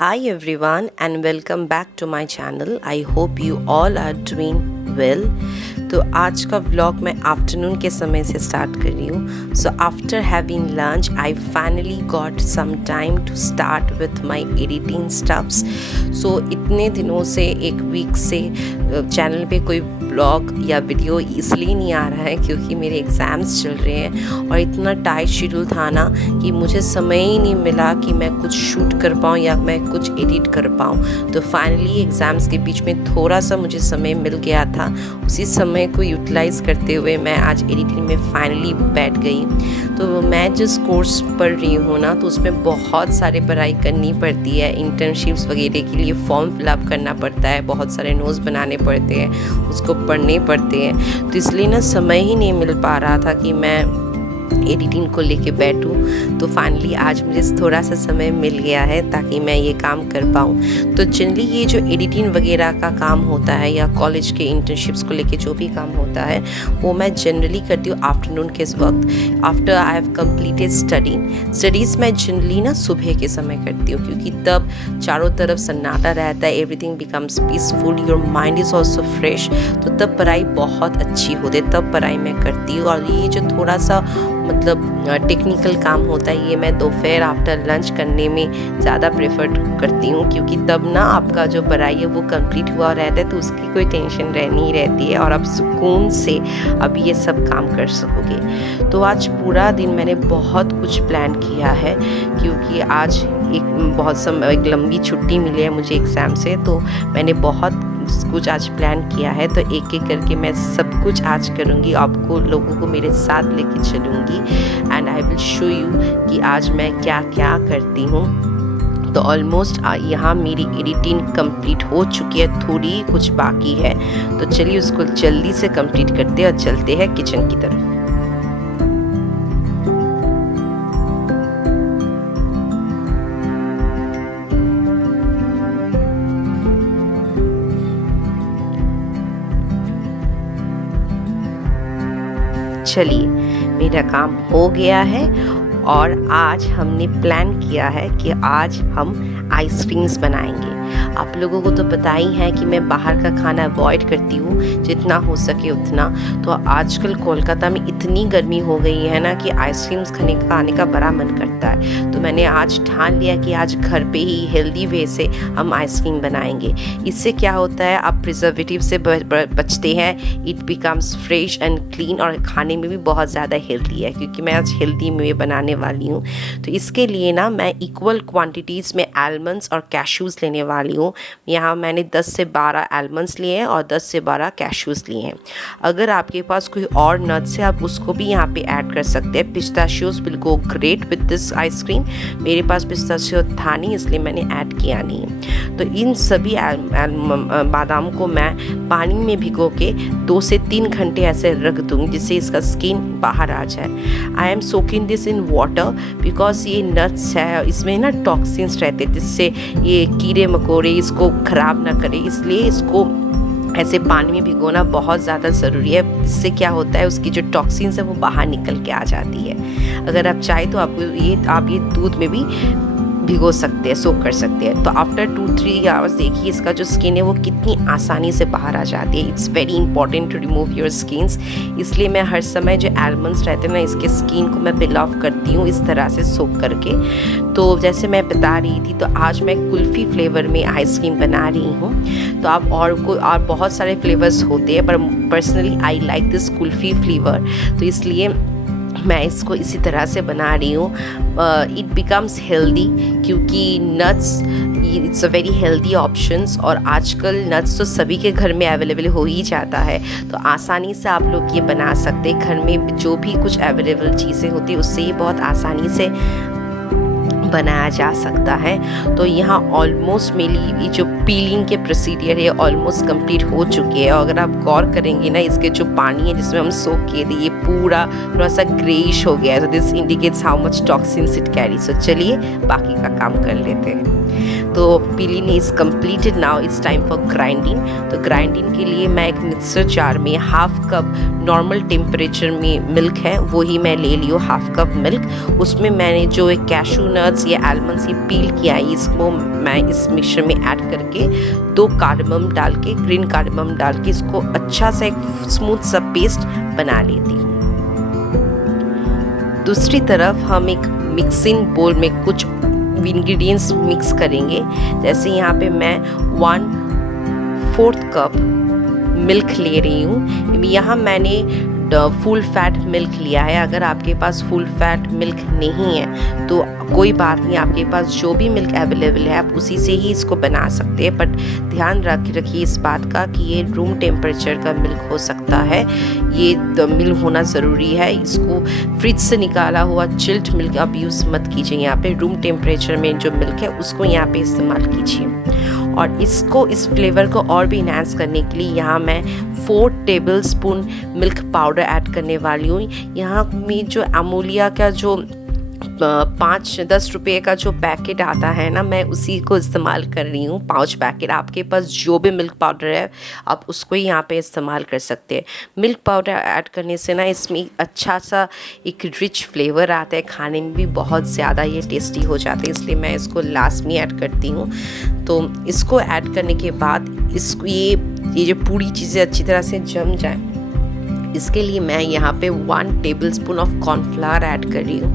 Hi everyone and welcome back to my channel. I hope you all are doing well. तो आज का vlog मैं afternoon के समय से स्टार्ट कर रही हूँ. So after having lunch I finally got some time to start with my editing stuffs. So इतने दिनों से एक वीक से चैनल पे कोई व्लॉग या वीडियो इसलिए नहीं आ रहा है क्योंकि मेरे एग्ज़ाम्स चल रहे हैं और इतना टाइट शेड्यूल था ना कि मुझे समय ही नहीं मिला कि मैं कुछ शूट कर पाऊँ या मैं कुछ एडिट कर पाऊँ. तो फाइनली एग्ज़ाम्स के बीच में थोड़ा सा मुझे समय मिल गया था. उसी समय को यूटिलाइज़ करते हुए मैं आज एडिटिंग में फाइनली बैठ गई. तो मैं जिस कोर्स पढ़ रही हूँ ना तो उसमें बहुत सारे पढ़ाई करनी पड़ती है. इंटर्नशिप्स वगैरह के लिए फॉर्म फिलअप करना पड़ता है, बहुत सारे नोट्स बनाने पड़ते हैं, उसको पढ़ने पड़ते हैं. तो इसलिए ना समय ही नहीं मिल पा रहा था कि मैं एडिटिंग को लेके बैठूं. तो फाइनली आज मुझे थोड़ा सा समय मिल गया है ताकि मैं ये काम कर पाऊँ. तो जनरली ये जो एडिटिंग वगैरह का काम होता है या कॉलेज के इंटर्नशिप्स को लेके जो भी काम होता है वो मैं जनरली करती हूँ आफ्टरनून के वक्त. After I have completed studies मैं जनरली ना सुबह के समय करती हूँ क्योंकि तब चारों तरफ सन्नाटा रहता है, everything becomes peaceful, your mind is also fresh. तो तब पढ़ाई बहुत अच्छी होती है, तब पढ़ाई मैं करती हूँ. और ये जो थोड़ा सा मतलब टेक्निकल काम होता है ये मैं दोपहर आफ्टर लंच करने में ज़्यादा प्रेफर करती हूँ क्योंकि तब ना आपका जो पढ़ाई है वो कंप्लीट हुआ रहता है तो उसकी कोई टेंशन नहीं रहती है और आप सुकून से अब ये सब काम कर सकोगे. तो आज पूरा दिन मैंने बहुत कुछ प्लान किया है क्योंकि आज एक लंबी छुट्टी मिली है मुझे एग्ज़ाम से. तो मैंने बहुत कुछ आज प्लान किया है. तो एक एक करके मैं सब कुछ आज करूँगी, आपको लोगों को मेरे साथ लेके चलूँगी and I will show you कि आज मैं क्या क्या करती हूँ. तो ऑलमोस्ट यहाँ मेरी एडिटिंग कंप्लीट हो चुकी है, थोड़ी कुछ बाकी है. तो चलिए उसको जल्दी से कंप्लीट करते हैं और चलते हैं किचन की तरफ. चलिए मेरा काम हो गया है और आज हमने प्लान किया है कि आज हम आइसक्रीम्स बनाएंगे. आप लोगों को तो पता ही है कि मैं बाहर का खाना अवॉइड करती हूँ जितना हो सके उतना. तो आजकल कोलकाता में इतनी गर्मी हो गई है ना कि आइसक्रीम्स खाने का बड़ा मन करता है. तो मैंने आज ठान लिया कि आज घर पे ही हेल्दी वे से हम आइसक्रीम बनाएंगे. इससे क्या होता है, आप प्रिजर्वेटिव से बचते हैं, it becomes fresh and clean और खाने में भी बहुत ज़्यादा हेल्दी है क्योंकि मैं आज हेल्दी में बनाने वाली हूँ. तो इसके लिए ना मैं इक्वल क्वांटिटीज़ में आलमंड्स और कैश्यूज़ लेने वाली हूँ. यहाँ मैंने 10 से 12 आलमंड्स लिए हैं और 10 से 12 कैश्यूज़ लिए हैं. अगर आपके पास कोई और नट्स है आप उसको भी यहाँ पे ऐड कर सकते हैं. Pistachios will go great with this ice cream. मेरे पास पिस्ताशियो था नहीं इसलिए मैंने ऐड किया नहीं. तो इन सभी बादाम को मैं पानी में भिगो के 2 से 3 घंटे ऐसे रख दूँगी जिससे इसका स्किन बाहर आ जाए. I am soaking this in water because ये नट्स है, इसमें ना टॉक्सिन्स रहते हैं जिससे ये कीड़े मकोड़े इसको ख़राब ना करे, इसलिए इसको ऐसे पानी में भिगोना बहुत ज़्यादा ज़रूरी है. इससे क्या होता है, उसकी जो टॉक्सिन्स है वो बाहर निकल के आ जाती है. अगर आप चाहे तो आप ये दूध में भी भिगो सकते हैं, सोक कर सकते हैं. तो आफ्टर 2-3 आवर्स देखिए इसका जो स्किन है वो कितनी आसानी से बाहर आ जाती है. It's very important to remove your skins. इसलिए मैं हर समय जो आलमंड्स रहते हैं ना इसके स्किन को मैं पिल ऑफ करती हूँ इस तरह से सोक करके. तो जैसे मैं बता रही थी तो आज मैं कुल्फ़ी फ्लेवर में आइसक्रीम बना रही हूँ. तो आप और बहुत सारे फ्लेवर्स होते हैं पर personally I like this kulfi flavour. तो इसलिए मैं इसको इसी तरह से बना रही हूँ. इट बिकम्स हेल्दी क्योंकि nuts it's a very healthy options और आजकल नट्स तो सभी के घर में अवेलेबल हो ही जाता है. तो आसानी से आप लोग ये बना सकते हैं. घर में जो भी कुछ अवेलेबल चीज़ें होती है उससे ये बहुत आसानी से बनाया जा सकता है. तो यहाँ ऑलमोस्ट मेरी जो पीलिंग के प्रोसीडियर है ऑलमोस्ट कंप्लीट हो चुके हैं. और अगर आप गौर करेंगे ना इसके जो पानी है जिसमें हम सोक किए थे ये पूरा थोड़ा सा ग्रेइश हो गया है. तो this indicates how much toxins it carry. So चलिए बाकी का काम कर लेते हैं. तो peeling is completed, now it's time for grinding. तो ग्राइंडिंग के लिए मैं एक मिक्सर जार में हाफ कप नॉर्मल टेम्परेचर में मिल्क है वो ही मैं ले लियो, हाफ कप मिल्क। उसमें मैंने जो एक कैशू नट्स या आलमंड्स ये पील किया है इसको मैं इस मिक्सचर में ऐड करके 2 कार्डमम डाल के, ग्रीन कार्डमम डाल के इसको अच्छा सा एक स्मूथ सा पेस्ट बना लेती हूँ। दूसरी तरफ हम एक मिक्सिंग बोल में कुछ इंग्रेडिएंट्स मिक्स करेंगे। जैसे यहाँ पे मैं 1/4 कप मिल्क ले रही हूँ। यहाँ मैंने फुल फैट मिल्क लिया है। अगर आपके पास फुल फैट मिल्क नहीं है तो कोई बात नहीं, आपके पास जो भी मिल्क अवेलेबल है आप उसी से ही इसको बना सकते हैं। बट ध्यान रखिए इस बात का कि ये रूम टेम्परेचर का मिल्क हो सकता है, ये मिल्क होना ज़रूरी है। इसको फ्रिज से निकाला हुआ चिल्ड मिल्क आप यूज़ मत कीजिए। यहाँ पे रूम टेम्परेचर में जो मिल्क है उसको यहाँ पे इस्तेमाल कीजिए। और इसको इस फ्लेवर को और भी इन्हांस करने के लिए यहाँ मैं 4 टेबलस्पून मिल्क पाउडर ऐड करने वाली हूँ। यहाँ में जो अमूलिया का जो 5-10 रुपये का जो पैकेट आता है ना, मैं उसी को इस्तेमाल कर रही हूँ, 5 पैकेट। आपके पास जो भी मिल्क पाउडर है आप उसको ही यहाँ पे इस्तेमाल कर सकते हैं। मिल्क पाउडर ऐड करने से ना इसमें अच्छा सा एक रिच फ्लेवर आता है, खाने में भी बहुत ज़्यादा ये टेस्टी हो जाता है, इसलिए मैं इसको लास्ट में ऐड करती हूँ। तो इसको ऐड करने के बाद इसको ये जो पूरी चीज़ें अच्छी तरह से जम जाए, इसके लिए मैं यहाँ पे 1 टेबलस्पून ऑफ कॉर्नफ्लावर ऐड कर रही हूँ।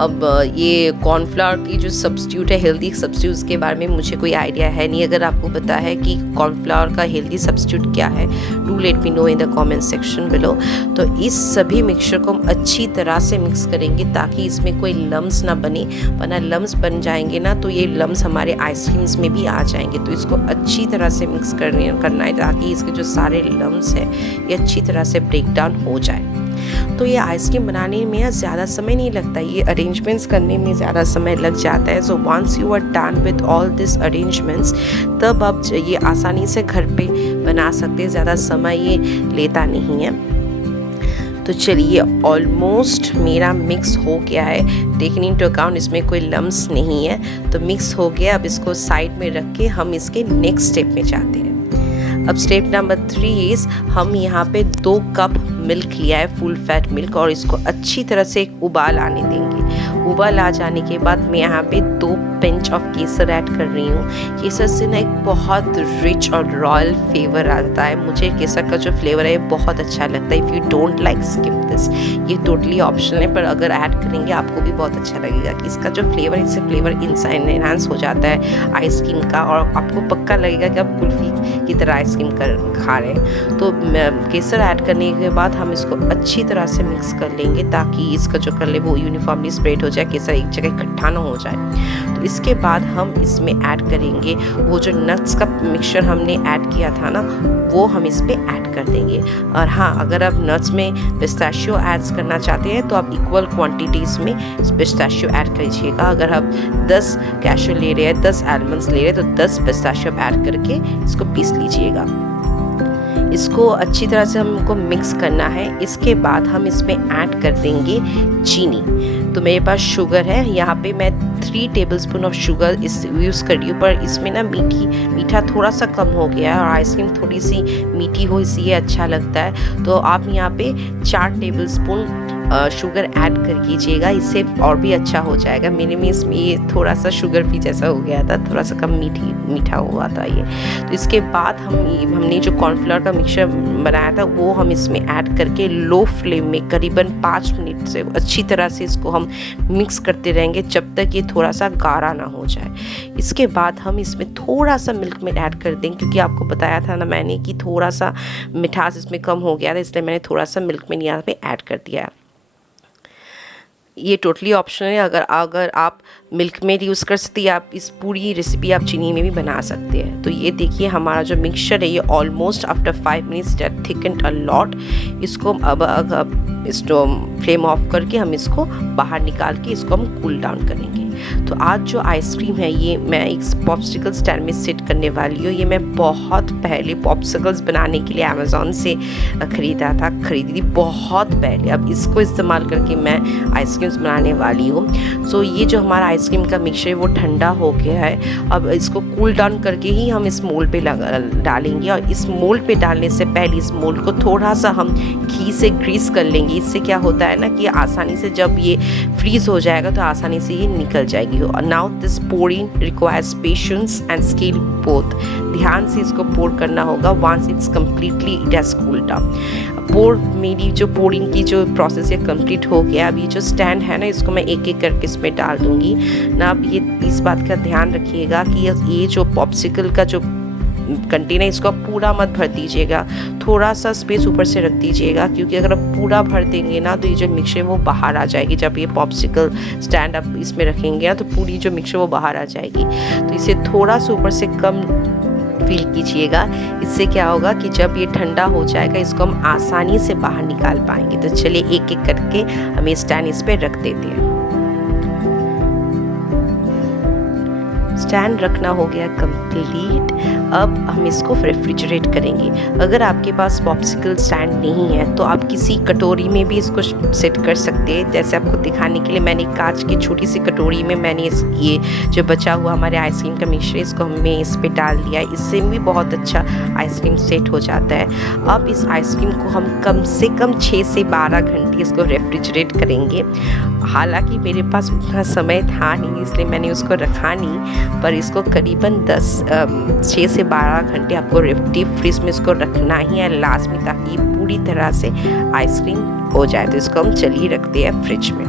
अब ये कॉर्नफ्लावर की जो सब्स्टिट्यूट है, हेल्दी सब्स्टिट्यूट, उसके बारे में मुझे कोई आइडिया है नहीं। अगर आपको पता है कि कॉर्नफ्लावर का हेल्दी सब्स्टिट्यूट क्या है, do let me know in the comment section below. तो इस सभी मिक्सचर को हम अच्छी तरह से मिक्स करेंगे ताकि इसमें कोई लम्स ना बने, वरना लम्स बन जाएंगे ना तो ये लम्स हमारे आइसक्रीम्स में भी आ जाएंगे। तो इसको अच्छी तरह से मिक्स करना है ताकि इसके जो सारे लम्स हैं ये अच्छी तरह से ब्रेक डाउन हो जाए। तो ये आइसक्रीम बनाने में ज़्यादा समय नहीं लगता, ये अरेंजमेंट्स करने में ज़्यादा समय लग जाता है। So once you are done with all this arrangements, तब आप ये आसानी से घर पे बना सकते हैं, ज़्यादा समय ये लेता नहीं है। तो चलिए ऑलमोस्ट मेरा मिक्स हो गया है, टेकिंग इनटू अकाउंट इसमें कोई लम्स नहीं है, तो मिक्स हो गया। अब इसको साइड में रख के हम इसके नेक्स्ट स्टेप में जाते हैं। अब स्टेप नंबर 3 हम यहाँ पे 2 कप मिल्क लिया है, फुल फैट मिल्क, और इसको अच्छी तरह से एक उबाल आने देंगे। उबाल आ जाने के बाद मैं यहाँ पे 2 पिंच ऑफ केसर ऐड कर रही हूँ। केसर से ना एक बहुत रिच और रॉयल फ्लेवर आता है। मुझे केसर का जो फ्लेवर है बहुत अच्छा लगता है। If you don't like skip this, ये टोटली ऑप्शनल है, पर अगर ऐड करेंगे आपको भी बहुत अच्छा लगेगा कि इसका जो फ्लेवर है, इससे फ्लेवर इन्हांस हो जाता है आइसक्रीम का, और आपको पक्का लगेगा कि आप कुल्फी की तरह आइसक्रीम खा रहे हैं। तो केसर ऐड करने के बाद हम इसको अच्छी तरह से मिक्स कर लेंगे ताकि इसका जो कलर है वो यूनिफॉर्मली स्प्रेड हो जाए, केसर एक जगह इकट्ठा ना हो जाए। तो इसके बाद हम इसमें ऐड करेंगे वो जो नट्स का मिक्सचर हमने ऐड किया था ना, वो हम इस पे ऐड कर देंगे। और हाँ, अगर आप नट्स में पिस्ताशियो ऐड करना चाहते हैं तो आप इक्वल क्वांटिटीज़ में पिस्ताशियो ऐड कीजिएगा। अगर आप 10 कैशू ले रहे हैं, 10 आलमंड्स ले रहे हैं, तो 10 पिस्ताशियो ऐड करके इसको पीस लीजिएगा। इसको अच्छी तरह से हमको मिक्स करना है। इसके बाद हम इसमें ऐड कर देंगे चीनी। तो मेरे पास शुगर है, यहाँ पे मैं 3 टेबलस्पून ऑफ शुगर इस यूज़ कर रही हूँ, पर इसमें ना मीठा थोड़ा सा कम हो गया है और आइसक्रीम थोड़ी सी मीठी हो इसलिए अच्छा लगता है। तो आप यहाँ पे 4 टेबलस्पून शुगर ऐड कर कीजिएगा, इससे और भी अच्छा हो जाएगा। मेरे में इसमें ये थोड़ा सा शुगर फ्री जैसा हो गया था, थोड़ा सा कम मीठा हुआ था ये। तो इसके बाद हमने जो कॉर्नफ्लावर का मिक्सचर बनाया था वो हम इसमें ऐड करके लो फ्लेम में करीबन 5 मिनट से अच्छी तरह से इसको हम मिक्स करते रहेंगे जब तक ये थोड़ा सा गाढ़ा ना हो जाए। इसके बाद हम इसमें थोड़ा सा मिल्क में ऐड कर देंगे, क्योंकि आपको बताया था ना मैंने कि थोड़ा सा मिठास इसमें कम हो गया था, इसलिए मैंने थोड़ा सा मिल्क में यहाँ पे ऐड कर दिया। ये टोटली ऑप्शनल है, अगर आप मिल्क मेड यूज़ कर सकते हैं, आप इस पूरी रेसिपी आप चीनी में भी बना सकते हैं। तो ये देखिए हमारा जो मिक्सचर है ये almost after 5 minutes thickened a lot. इसको अब इसको फ्लेम ऑफ करके हम इसको बाहर निकाल के इसको हम कूल डाउन करेंगे। तो आज जो आइसक्रीम है ये मैं एक पॉप्सिकल स्टैंड में सेट करने वाली हूँ। ये मैं बहुत पहले पॉप्सिकल्स बनाने के लिए अमेज़ॉन से खरीदी थी बहुत पहले। अब इसको इस्तेमाल करके मैं आइसक्रीम्स बनाने वाली हूँ। सो ये जो हमारा आइसक्रीम का मिक्सचर है वो ठंडा हो गया है। अब इसको कूल डाउन करके ही हम इस मोल्ड पे डालेंगे, और इस मोल्ड पे डालने से पहले इस मोल्ड को थोड़ा सा हम घी से ग्रीस कर लेंगे। इससे क्या होता है ना कि आसानी से जब ये फ्रीज हो जाएगा तो आसानी से ये निकल जाएगी। और now this pouring requires patience and skill both. ध्यान से इसको पोर करना होगा once it's completely it has cooled down. मेरी जो पोरिंग की जो प्रोसेस है कंप्लीट हो गया। अब ये जो स्टैंड है ना इसको मैं एक एक करके इसमें डाल दूंगी ना। अब ये इस बात का ध्यान रखिएगा कि ये जो पॉप्सिकल का जो कंटेनर इसको आप पूरा मत भर दीजिएगा, थोड़ा सा स्पेस ऊपर से रख दीजिएगा, क्योंकि अगर आप पूरा भर देंगे ना तो ये जो मिक्सचर वो बाहर आ जाएगी। जब ये पॉप्सिकल स्टैंड आप इसमें रखेंगे ना तो पूरी जो मिक्सचर वो बाहर आ जाएगी। तो इसे थोड़ा सा ऊपर से कम फिल कीजिएगा। इससे क्या होगा कि जब ये ठंडा हो जाएगा इसको हम आसानी से बाहर निकाल पाएंगे। तो चलिए एक एक करके हम ये स्टैंड इस पर रख देते हैं। स्टैंड रखना हो गया कंप्लीट। अब हम इसको रेफ्रिजरेट करेंगे। अगर आपके पास पॉप्सिकल स्टैंड नहीं है तो आप किसी कटोरी में भी इसको सेट कर सकते हैं। जैसे आपको दिखाने के लिए मैंने कांच की छोटी सी कटोरी में मैंने ये जो बचा हुआ हमारे आइसक्रीम का मिक्सचर इसको हमने इस पे डाल दिया। इससे भी बहुत अच्छा आइसक्रीम सेट हो जाता है। अब इस आइसक्रीम को हम कम से कम 6 से 12 घंटे इसको रेफ्रिजरेट करेंगे। हालांकि मेरे पास उतना समय था नहीं इसलिए मैंने उसको रखा नहीं, पर इसको करीबन 6 से 12 घंटे आपको डीप फ्रीज में इसको रखना ही है लास्ट में, ताकि पूरी तरह से आइसक्रीम हो जाए। तो इसको हम चलिए रखते हैं फ्रिज में।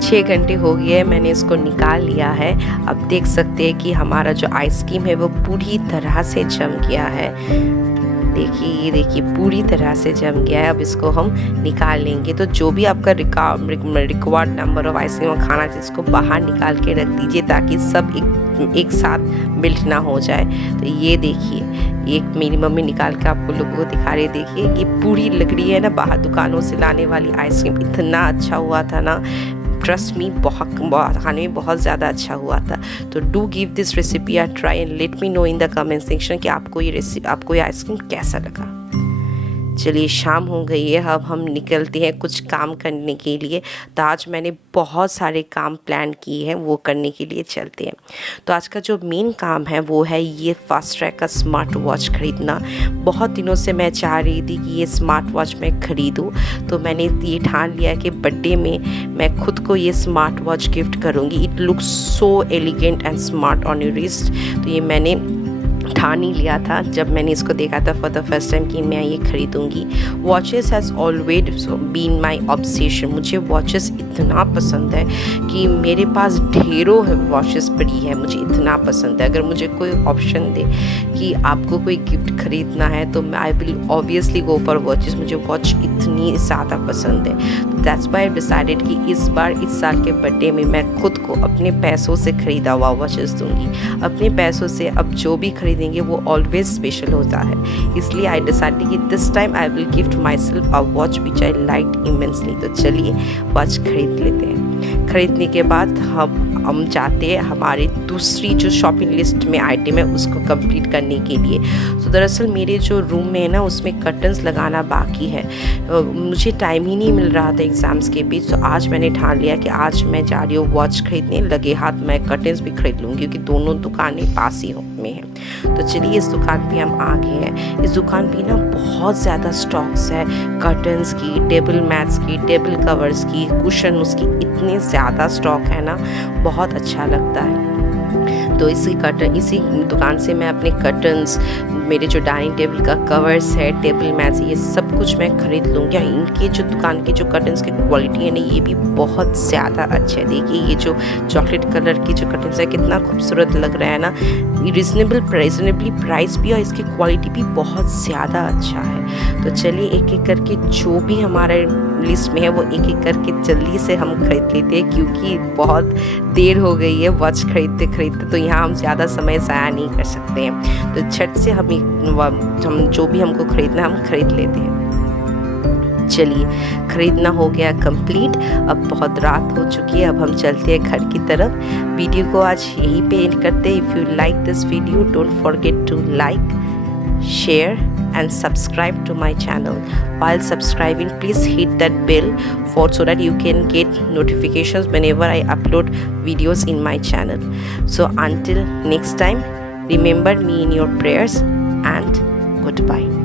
6 घंटे हो गए, मैंने इसको निकाल लिया है। अब देख सकते हैं कि हमारा जो आइसक्रीम है वो पूरी तरह से जम गया है। देखिए, ये देखिए पूरी तरह से जम गया है। अब इसको हम निकाल लेंगे। तो जो भी आपका रिक्वायर्ड नंबर ऑफ आइसक्रीम खाना चाहिए इसको बाहर निकाल के रख दीजिए, ताकि सब एक साथ मेल्ट ना हो जाए। तो ये देखिए, ये मेरी मम्मी निकाल के आपको लोगों को दिखा रही है। देखिए ये पूरी लग रही है ना बाहर दुकानों से लाने वाली आइसक्रीम। इतना अच्छा हुआ था ना, ट्रस्ट मी, बहुत खाने में बहुत ज़्यादा अच्छा हुआ था। तो do give this recipe a try and let me know in the comment section कि आपको ये आइसक्रीम कैसा लगा। चलिए शाम हो गई है, अब हम निकलते हैं कुछ काम करने के लिए। तो आज मैंने बहुत सारे काम प्लान किए हैं, वो करने के लिए चलते हैं। तो आज का जो मेन काम है वो है ये फास्ट ट्रैक का स्मार्ट वॉच खरीदना। बहुत दिनों से मैं चाह रही थी कि ये स्मार्ट वॉच मैं ख़रीदूँ, तो मैंने ये ठान लिया कि बर्थडे में मैं खुद को ये स्मार्ट वॉच गिफ्ट करूँगी। It looks so elegant and smart on your wrist. तो ये मैंने ठान ही लिया था जब मैंने इसको देखा था फॉर द फर्स्ट टाइम कि मैं ये खरीदूंगी। Watches has always been my obsession. मुझे वॉचेस इतना पसंद है कि मेरे पास ढेरों वॉचेस पड़ी है। मुझे इतना पसंद है। अगर मुझे कोई ऑप्शन दे कि आपको कोई गिफ्ट खरीदना है तो I will obviously go for watches. मुझे वॉच इतनी ज़्यादा पसंद है। तो दैट्स व्हाई आई डिसाइडेड कि इस बार इस साल के बर्थडे में मैं खुद को अपने पैसों से ख़रीदा हुआ वॉचेस दूँगी। अपने पैसों से अब जो भी खरीदेंगे वो ऑलवेज स्पेशल होता है। इसलिए आई डिसाइडेड कि this time I will gift my self a watch which I like immensely. तो चलिए वॉच खरीद लेते हैं। खरीदने के बाद हम चाहते हैं हमारी दूसरी जो शॉपिंग लिस्ट में आइटम है उसको कंप्लीट करने के लिए। तो दरअसल मेरे जो रूम में है ना उसमें कर्टन्स लगाना बाकी है। मुझे टाइम ही नहीं मिल रहा था एग्ज़ाम्स के बीच। तो आज मैंने ठान लिया कि आज मैं जा रही हूँ वॉच खरीदने। लगे हाथ मैं कर्टन्स भी खरीद लूँगी क्योंकि दोनों दुकानें पास ही में हैं। तो चलिए इस दुकान पे हम आ गए हैं। इस दुकान पे ना बहुत ज़्यादा स्टॉक्स है कर्टन्स की, टेबल मैट्स की, टेबल कवर्स की, कुशन, उसकी इतने ज़्यादा स्टॉक है ना, बहुत अच्छा लगता है। तो इसी दुकान से मैं अपने कर्टन्स, मेरे जो डाइनिंग टेबल का कवर्स है, टेबल मैट्स, ये सब कुछ मैं खरीद लूँगी। इनके जो दुकान के जो कर्टन्स की क्वालिटी है ना ये भी बहुत ज़्यादा अच्छा है। देखिए ये जो चॉकलेट कलर की जो कर्टन्स है कितना खूबसूरत लग रहा है ना। रिजनेबली प्राइस भी और इसकी क्वालिटी भी बहुत ज़्यादा अच्छा है। तो चलिए एक एक करके जो भी हमारे लिस्ट में है वो एक एक करके जल्दी से हम खरीद लेते हैं, क्योंकि बहुत देर हो गई है वॉच खरीदते खरीदते। तो यहाँ हम ज़्यादा समय ज़ाया नहीं कर सकते हैं। तो झट से हम जो भी हमको खरीदना है हम खरीद लेते हैं। चलिए, ख़रीदना हो गया कंप्लीट। अब बहुत रात हो चुकी है, अब हम चलते हैं घर की तरफ। वीडियो को आज यहीं पे एंड करते हैं। If you like this video, don't forget to like, share and subscribe to my channel. While subscribing, please hit that bell so that you can get notifications whenever I upload videos in my channel. So until next time, remember me in your prayers and goodbye.